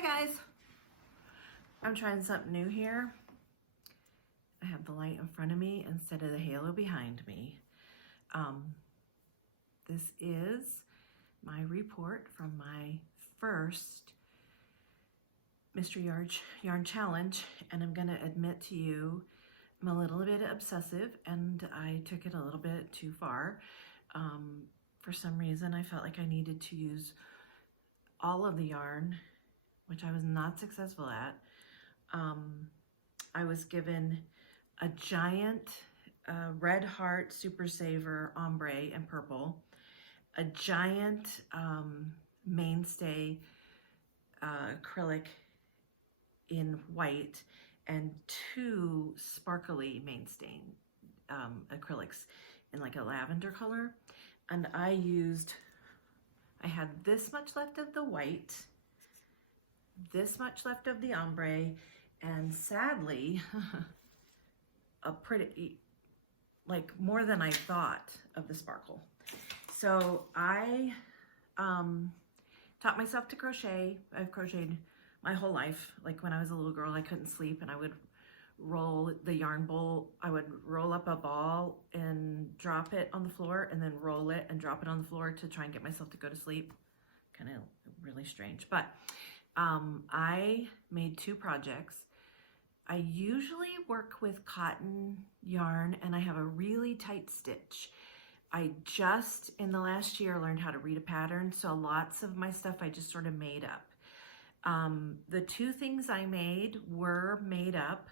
Hi guys, I'm trying something new here. I have the light in front of me instead of the halo behind me. This is my report from my first mystery yarn challenge, and I'm gonna admit to you I'm a little bit obsessive and I took it a little bit too far. For some reason I felt like I needed to use all of the yarn, which I was not successful at. I was given a giant Red Heart Super Saver ombre in purple, a giant mainstay acrylic in white, and two sparkly mainstay acrylics in like a lavender color. And I had this much left of the white, this much left of the ombre, and sadly, a pretty, like more than I thought of the sparkle. So I taught myself to crochet. I've crocheted my whole life. Like when I was a little girl, I couldn't sleep and I would roll the yarn bowl. I would roll up a ball and drop it on the floor and then roll it and drop it on the floor to try and get myself to go to sleep. Kind of really strange, but I made two projects. I usually work with cotton yarn and I have a really tight stitch. I just in the last year learned how to read a pattern, so lots of my stuff I just sort of made up. The two things I made were made up.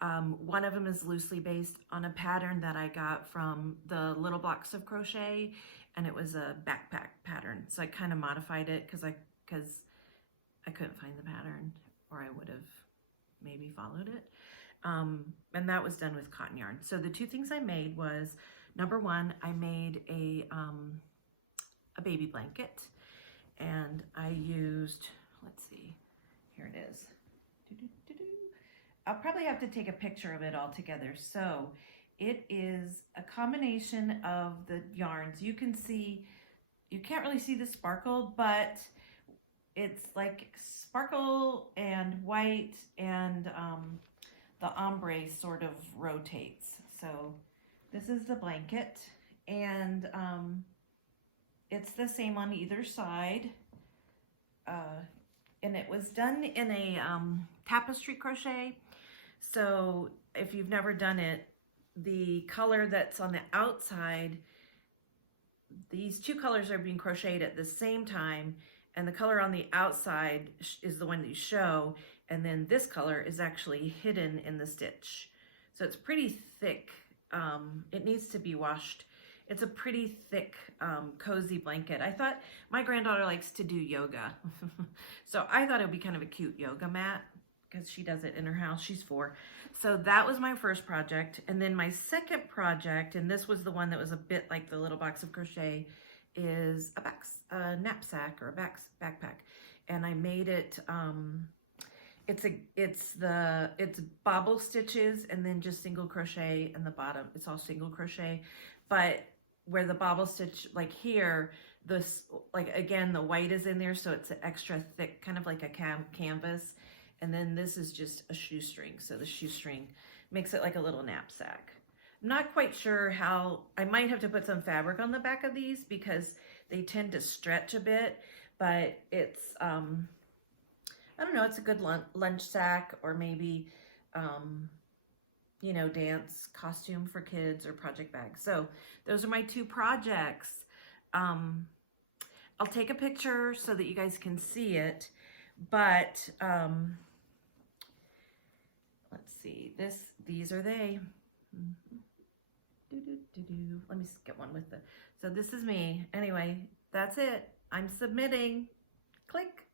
One of them is loosely based on a pattern that I got from the Little Blocks of Crochet, and it was a backpack pattern. So I kind of modified it because I couldn't find the pattern, or I would have maybe followed it. And that was done with cotton yarn. So the two things I made was, number one, I made a baby blanket, and I used, let's see, here it is. I'll probably have to take a picture of it all together. So it is a combination of the yarns. You can see, you can't really see the sparkle, but it's like sparkle and white, and the ombre sort of rotates. So this is the blanket, and it's the same on either side. And it was done in a tapestry crochet. So if you've never done it, the color that's on the outside, these two colors are being crocheted at the same time, and the color on the outside is the one that you show, and then this color is actually hidden in the stitch. So it's pretty thick. It needs to be washed. It's a pretty thick, cozy blanket. I thought, my granddaughter likes to do yoga. So I thought it would be kind of a cute yoga mat because she does it in her house. She's 4. So that was my first project. And then my second project, and this was the one that was a bit like the Little Box of Crochet, is a knapsack or a backpack. And I made it, it's bobble stitches and then just single crochet in the bottom. It's all single crochet, but where the bobble stitch, like here, this, like again, the white is in there, so it's an extra thick, kind of like a canvas. And then this is just a shoestring. So the shoestring makes it like a little knapsack. I'm not quite sure how, I might have to put some fabric on the back of these because they tend to stretch a bit, but it's, I don't know, it's a good lunch sack, or maybe, you know, dance costume for kids or project bags. So those are my two projects. I'll take a picture so that you guys can see it, but let's see, these are they. Let me get one with the, so this is me. Anyway, that's it. I'm submitting. Click.